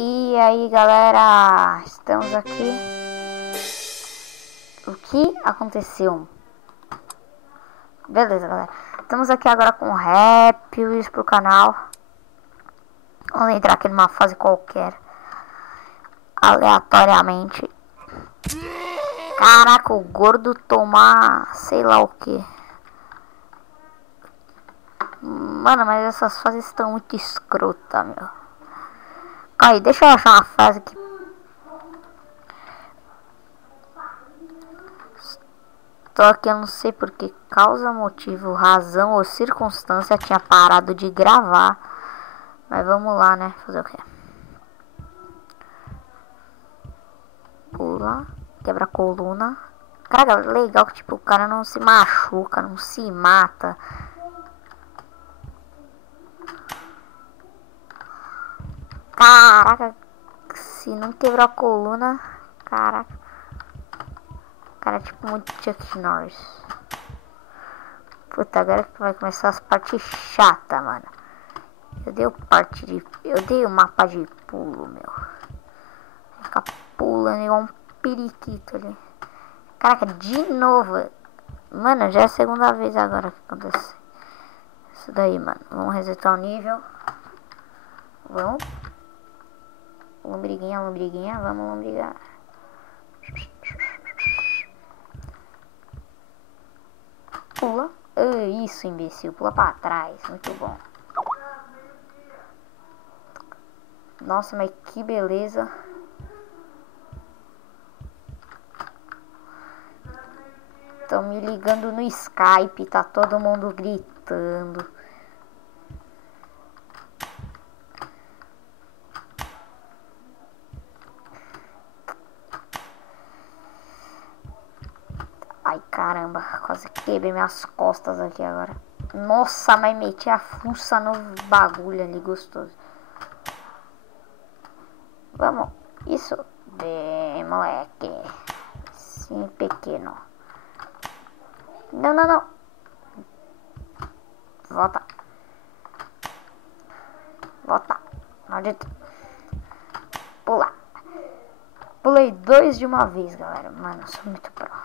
E aí, galera, estamos aqui. O que aconteceu? Beleza, galera. Estamos aqui agora com reviews pro canal. Vamos entrar aqui numa fase qualquer, aleatoriamente. Caraca, o gordo tomar sei lá o que. Mano, mas essas fases estão muito escrotas, meu. Aí, deixa eu achar uma frase que... Tô aqui, eu não sei por que causa, motivo, razão ou circunstância tinha parado de gravar. Mas vamos lá, né? Fazer o quê? Pula, quebra a coluna. Cara, legal que tipo, o cara não se machuca, não se mata. Caraca, se não quebrar a coluna, caraca. Cara, é tipo muito Chuck Norris. Puta, agora que vai começar as partes chatas, mano. Eu dei o mapa de pulo, meu. Ficar pulando igual um periquito ali. Caraca, de novo. Mano, já é a segunda vez agora que acontece isso daí, mano. Vamos resetar o nível. Vamos. Lombriguinha, lombriguinha, vamos lombrigar. Pula. Isso, imbecil, pula pra trás. Muito bom. Nossa, mas que beleza. Estão me ligando no Skype, tá todo mundo gritando. Ai, caramba, quase quebrei minhas costas aqui agora. Nossa, mas meti a fuça no bagulho ali, gostoso. Vamos, isso. Bem, moleque. Sim, pequeno. Não, não, não. Volta. Volta. Maldito. Pula. Pulei 2 de uma vez, galera. Mano, eu sou muito pro.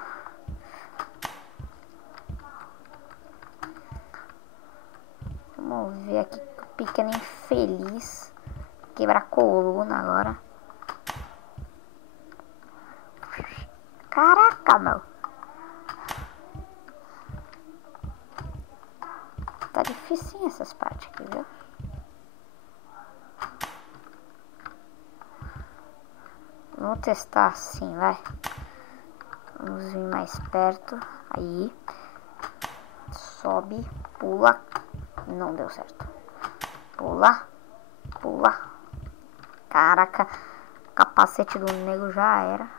Vamos ver aqui o pequeno infeliz. Quebrar a coluna agora. Caraca, meu. Tá difícil essas partes aqui, viu? Vamos testar assim, vai. Vamos vir mais perto. Aí. Sobe, pula. Não deu certo. Pula. Pula. Caraca. Capacete do nego já era.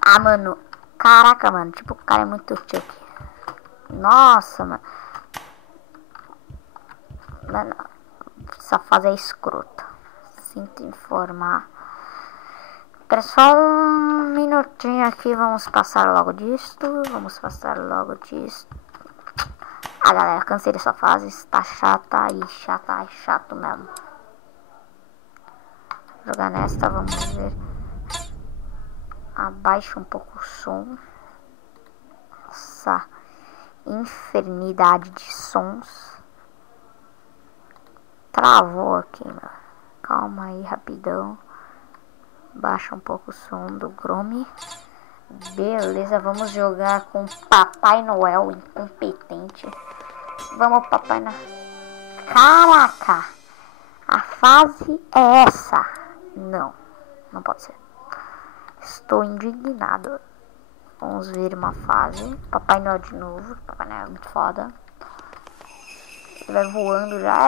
Ah, mano. Caraca, mano. Tipo, o cara é muito Chuck. Nossa, mano. Mano, essa fase é escrota. Sinto informar. Espera só um minutinho aqui. Vamos passar logo disto. Vamos passar logo disto. Ah, galera, cansei dessa fase. Está chata e chata e chato mesmo. Vou jogar nesta, vamos ver. Abaixa um pouco o som. Nossa, infernidade de sons. Travou aqui, meu. Calma aí, rapidão. Baixa um pouco o som do Chrome. Beleza, vamos jogar com Papai Noel incompetente. Vamos, Papai Noel. Caraca! A fase é essa. Não, não pode ser. Estou indignado. Vamos ver uma fase. Papai Noel de novo. Papai Noel é muito foda. Ele vai voando já.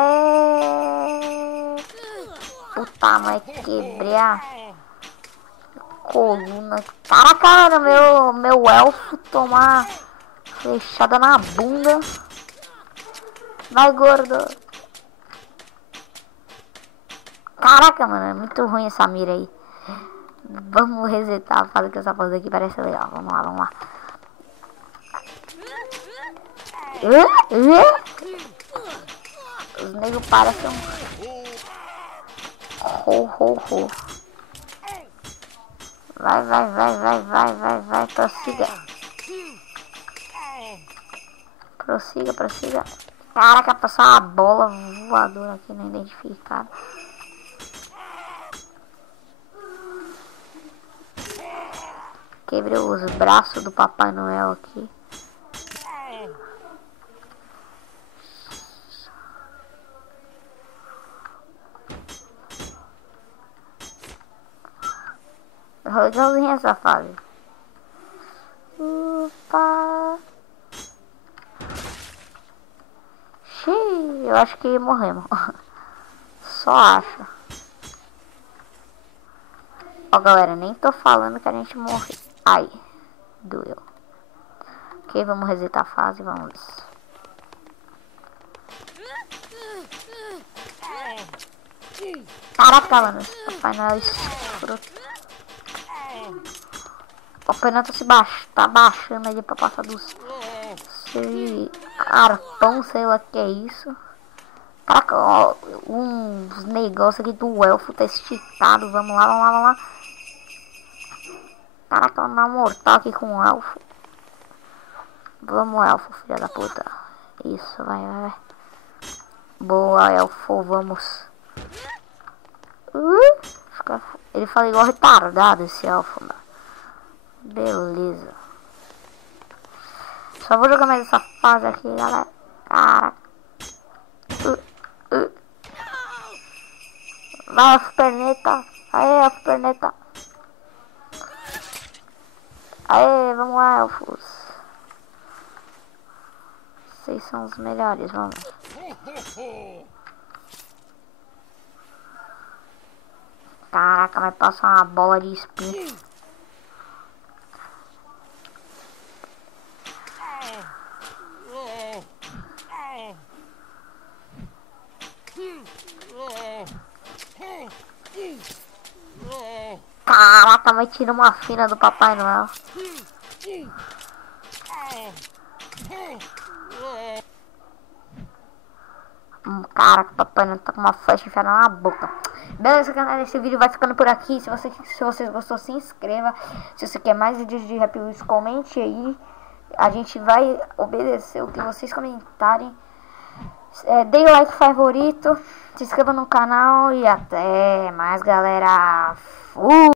Puta, mas quebrei a coluna. Caraca, meu elfo tomar flechada na bunda. Vai, gordo. Caraca, mano, é muito ruim essa mira aí. Vamos resetar a fase, que essa fase aqui parece legal. Vamos lá, vamos lá. Os negros parecem ho. Vai, prossiga. Caraca, passou uma bola voadora aqui, não identificada. Quebrei os braços do Papai Noel aqui. Legalzinha essa fase. Opa. Xiii, eu acho que morremos. Só acho. Ó, galera, nem tô falando que a gente morreu. Ai, doeu. Ok, vamos resetar a fase, vamos. Caraca, mano, Papai Noel escroto. O Papai Noel tá baixando ali pra passar dos cartão, sei lá que é isso. Caraca, ó, uns negócios aqui do elfo tá esticado. Vamos lá. Caraca, vamos dar um mortal aqui com o elfo. Vamos, elfo, filha da puta. Isso, vai. Boa, elfo, vamos. Ele fala igual retardado esse elfo, mano. Beleza. Só vou jogar mais essa fase aqui, galera. Caraca. Vai, elfo perneta. Aê, elfo perneta. Aê, vamos lá, elfos. Vocês são os melhores, vamos. Caraca, vai passar uma bola de espinho. Caraca, vai tirar uma fina do Papai Noel. Caraca, o Papai Noel tá com uma flecha enfiada na boca. Beleza, galera, esse vídeo vai ficando por aqui. Se você gostou, se inscreva. Se você quer mais vídeos de Happy Wheels, comente aí. A gente vai obedecer o que vocês comentarem. Dê o like favorito, se inscreva no canal e até mais, galera. Fui!